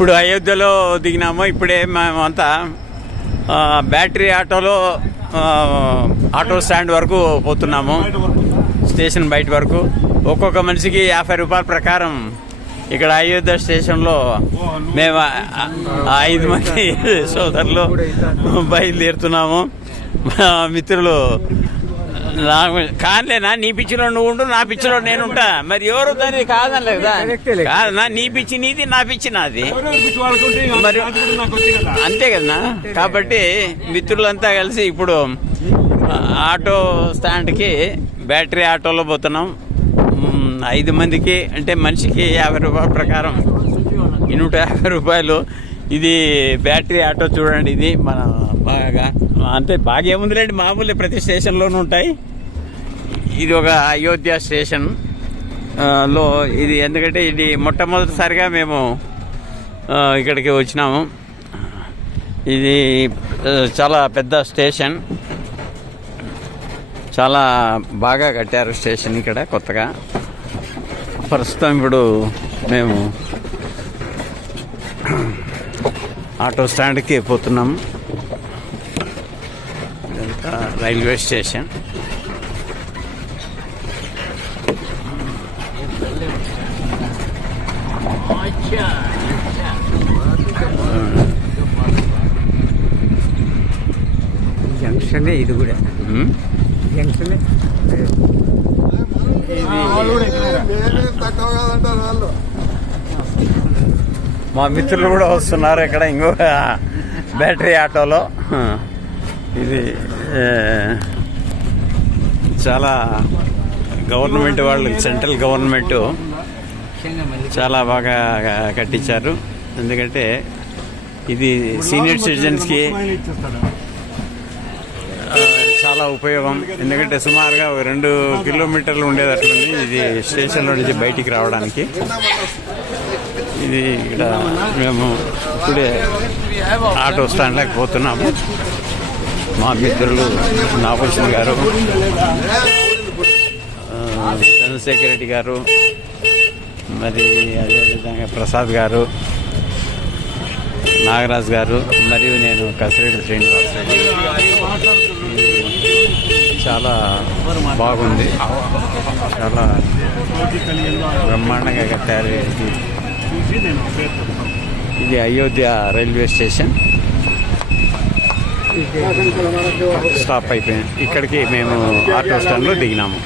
ఇప్పుడు అయోధ్యలో దిగినాము. ఇప్పుడే మేమంతా బ్యాటరీ ఆటోలో ఆటో స్టాండ్ వరకు పోతున్నాము, స్టేషన్ బయట వరకు. ఒక్కొక్క మనిషికి 50 రూపాయల ప్రకారం ఇక్కడ అయోధ్య స్టేషన్లో మేము 5 మంది సోదరులు బయలుదేరుతున్నాము. మిత్రులు కాదులేనా, నీ పిచ్చిలో నువ్వు ఉండు, నా పిచ్చిలో నేను ఉంటా. మరి ఎవరు దాన్ని కాదని కదా, కాదన్నా, నీ పిచ్చి నీది, నా పిచ్చి నాది, మరి అంతే కదనా. కాబట్టి మిత్రులంతా కలిసి ఇప్పుడు ఆటో స్టాండ్కి బ్యాటరీ ఆటోలో పోతున్నాం. 5 మందికి అంటే మనిషికి 50 రూపాయల ప్రకారం 150 రూపాయలు. ఇది బ్యాటరీ ఆటో చూడండి. ఇది మన బాగా అంటే బాగా ఏముందిలేండి, మామూలు ప్రతి స్టేషన్లోనూ ఉంటాయి. ఇది ఒక అయోధ్య స్టేషన్ లో ఇది, ఎందుకంటే ఇది మొట్టమొదటిసారిగా మేము ఇక్కడికి వచ్చినాము. ఇది చాలా పెద్ద స్టేషన్, చాలా బాగా కట్టారు స్టేషన్ ఇక్కడ కొత్తగా. ప్రస్తుతం ఇప్పుడు మేము ఆటో స్టాండ్కి పోతున్నాము. ఇదంతా రైల్వే స్టేషన్. జంక్షనే ఇది కూడా, జంక్షనే. మా మిత్రులు కూడా వస్తున్నారు ఇక్కడ ఇంకొక బ్యాటరీ ఆటోలో. ఇది చాలా గవర్నమెంట్ వాళ్ళు, సెంట్రల్ గవర్నమెంట్ చాలా బాగా కట్టించారు. ఎందుకంటే ఇది సీనియర్ సిటిజన్స్కి చాలా ఉపయోగం. ఎందుకంటే సుమారుగా 2 కిలోమీటర్లు ఉండేది అట్లుంది ఇది స్టేషన్లో నుంచి బయటికి రావడానికి. ఇది ఇక్కడ మేము ఇప్పుడే ఆటో స్టాండ్లోకి పోతున్నాము. మా మిత్రులు నాగభూషణ్ గారు, చంద్రశేఖర్ రెడ్డి గారు, మరి అదేవిధంగా ప్రసాద్ గారు, నాగరాజ్ గారు, మరియు నేను కసిరెడ్డి శ్రీనివాస్. చాలా బాగుంది, చాలా బ్రహ్మాండంగా కట్టారు. ఇది అయోధ్య రైల్వే స్టేషన్. స్టాప్ అయిపోయింది. ఇక్కడికి మేము ఆటో స్టాండ్లో దిగినాము.